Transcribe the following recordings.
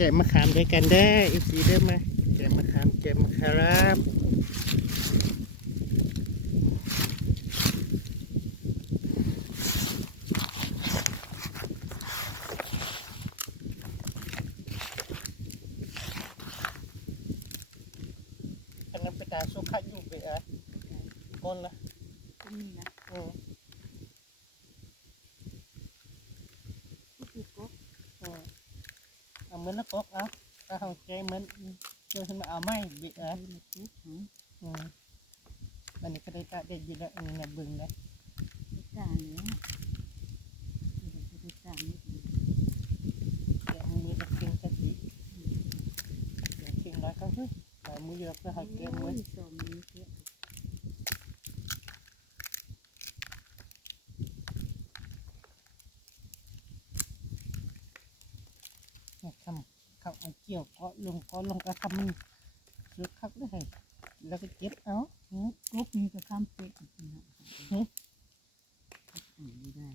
แกะมะขามด้วยกันได้อีสีเด้อมาแกะมะขามแกะมะขามอันนั้นเป็นตาสุขะอยู่เบะก้นละก็มีนะอืม ก็คือกบ อืมเอาเห มือนนักกกเอาถ้าเขาใจเหมือนเจอขึ้นมาเอาไม้เบะเออมาคุกหืออืมอันนี้ก็ได้ตาเด็ดอยู่แล้วอันนี้นะบึงนะไปกลางเนี้ยเดี๋ยวจะไปกลางนิดนึงแกะมือตะเกียงกะทิเดี๋ยวเกียงน้อยก็เฮ้ยหลายมือเยอะเพื่อให้เกียงมือ โอ้ยสมนี้เสีย เนี่ยคำคำ เอาเกี่ยวเกาะลงเกาะลงก็ทำมันสุดคักเลยแล้วก็เก็บเอาอืมกบมีกับข้ามเป็ดนะหึอืมไม่ได้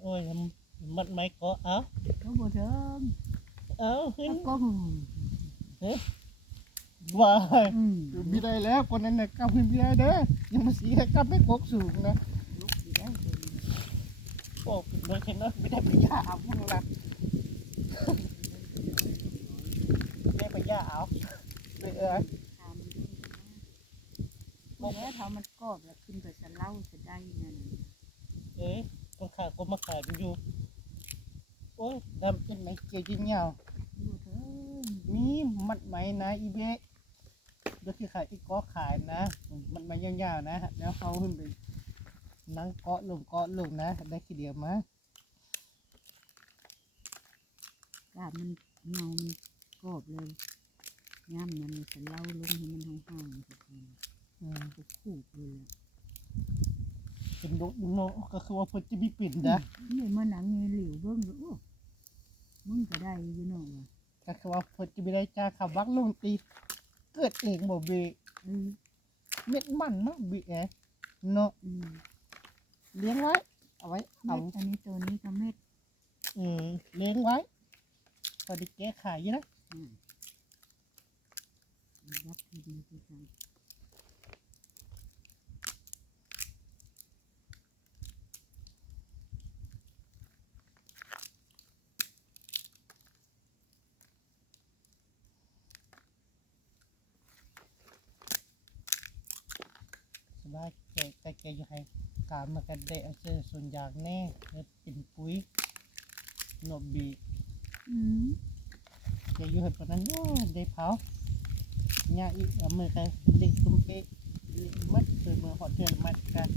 โอ้ยมัดไม้เกาะเอาเขาบอกเถิงเอาขึ้นแล้วก็หืมว้ายอืมมีได้แล้วคนนั้นน่ะกลับขึ้นไม่ได้เด้อยังมาสีให้กลับไม่กกสูงนะลุกอยู่ได้เลยโอ้โดยเห็นเนาะไม่ได้ไปย่าเอาพวกละได้ไปย่า เอาไปเออทำด้วยนะแล้วทำมันกรอบแล้วขึ้นไปจะเล่าจะได้นั่นเอ๊ะคนขายก็มาขายดูอยู่โอ้ยดำเป็นไหมเกี่ยวยิงยาวอยู่เถิงมีมัดไหมนะอีเบะเดี๋ยวที่ขายอีกก็ขายนะ มันมายาวๆนะแล้วเขาขึ้นไปนั่งเกาะลงเกาะลงนะ ได้ทีเดียวมากาบมันเงามันกรอบเลย ย่ำมันเลยจะเล่าลงให้มันห่างๆสักคนอืมก็ขู่เลยเป็นดกโนก็คือว่าเพิ่นจะมีปิ่นนะนี่มันหนังมีหลิวเบิ้งเลยโอ้มึงก็ได้อยู่เนาะว่ะก็คือว่าเพิ่นจะไม่ได้จ้าขับวักลงตี เกิดเองบ่เบะเออเม็ดมันเนาะเบะแอะเนาะอืมเลี้ยงไว้ เอาไว้เม็เอาดอันนี้ตัวนี้ก็เม็ด อืมเลี้ยงไว้พอไดีแก้ขายอยู่นะอืมรับ ทีดีที่สุดสบายแกแต่แกอยู่ให้การมากันได้เอาเจอส่วนยางแน่เฮ็ดเป็นปุ๋ยโนบีอืมแกอยู่ให้ปานนั้นโอ้ยได้เผา หญ้าอีกเอามือกันเล็กตุ้มเป๊ะเล็กมัดเปิดมือหอดเทือนมัดกัน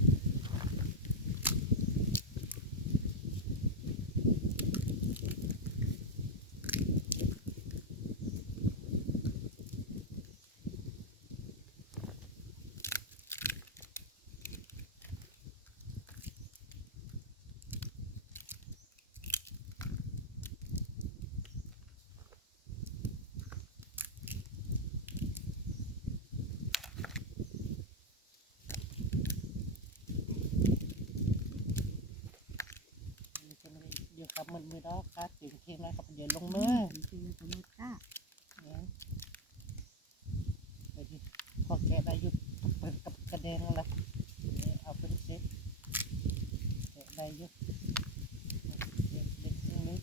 นี่ก็ไม่ได้เดี๋ยวครับมันมือดอ กครับเสียงเทียงนะครับเดินลงมือจริงๆก็ไม่กล้าเนี่ยไปดิพอแกะได้ยุดเปิดกับกระเด็นละเอาเป็นเซ็ตแกะได้ยุดเด็กเด็กๆนี้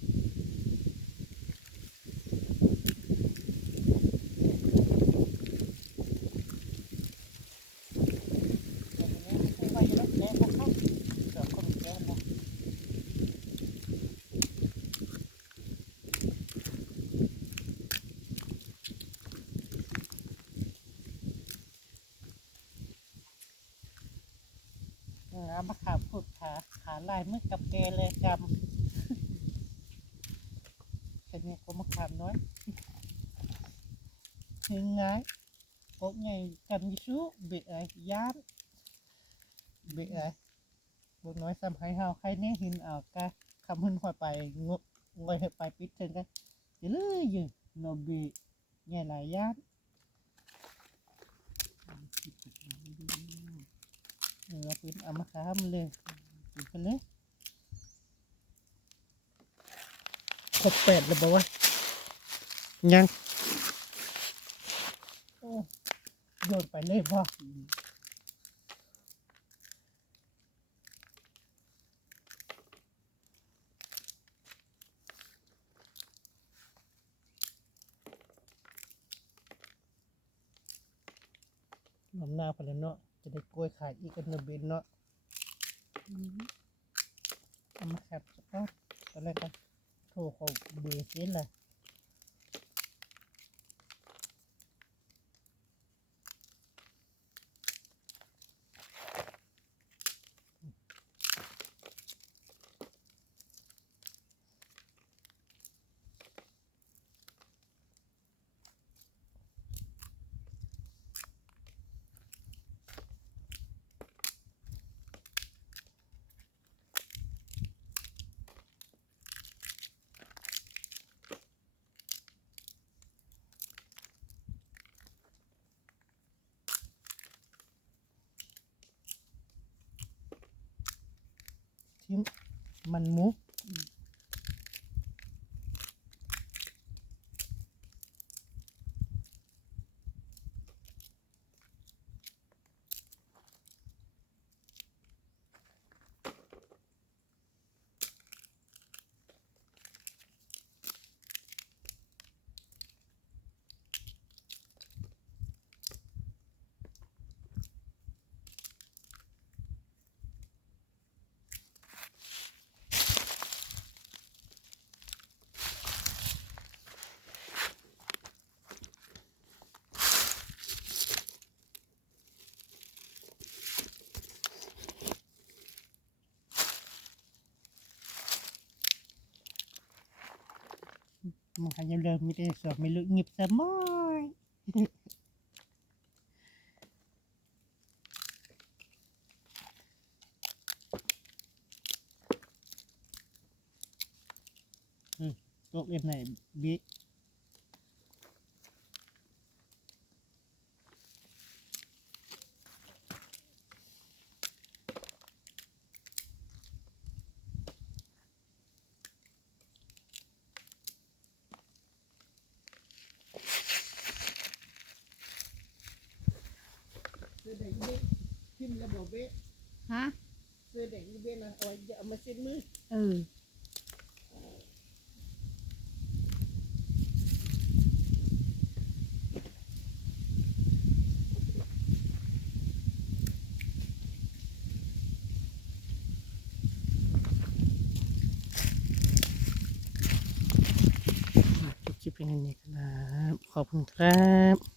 เดี๋ยวนี้ผู้ไปอยู่แล้วแม่พวกเขาเดี๋ยวคนแกะนะ น้ำมะขามพูดขาขา ลายมือกับเกเลยจำแค่นี้ก็มะขามน้อยถึงไงก็ไงกันยิชุเบะไอ้ยานเบะไอ้บนน้อยซ้ำให้เฮาใครเนี่ยหินเอากะคำหุ่นหอยไปงกงอยไปปิดเถึงกันจะเลยอยู่โนบะไงหลายยานคิดเราดูนเออเราเป็นอามาขามเลย กินไปเลยครบแปดแล้วบอกว่ายังโอ้โยนไปเลยพ่ออืมลำหน้าพอแล้วเนาะจะได้กล้วยขายอีกกันเนอะเบนเนาะ อืมเอเส้นเลย มันตอนแรกก็โทรเขาเบอร์เซ็นเลย ทิ้ง มันขยับเริ่มมีแต่สอบไม่ลึกงิบสมอยอืมตกเอ็นไหนบิ๊ก อแดงเบ้ทิมระบบเบ้ฮะเสื้อแดงเบ้นะเอาไว้อย่าเอามาเช็ดมือเออจบคลิปเป็นย่างนี้ครับ ขอบคุณครับ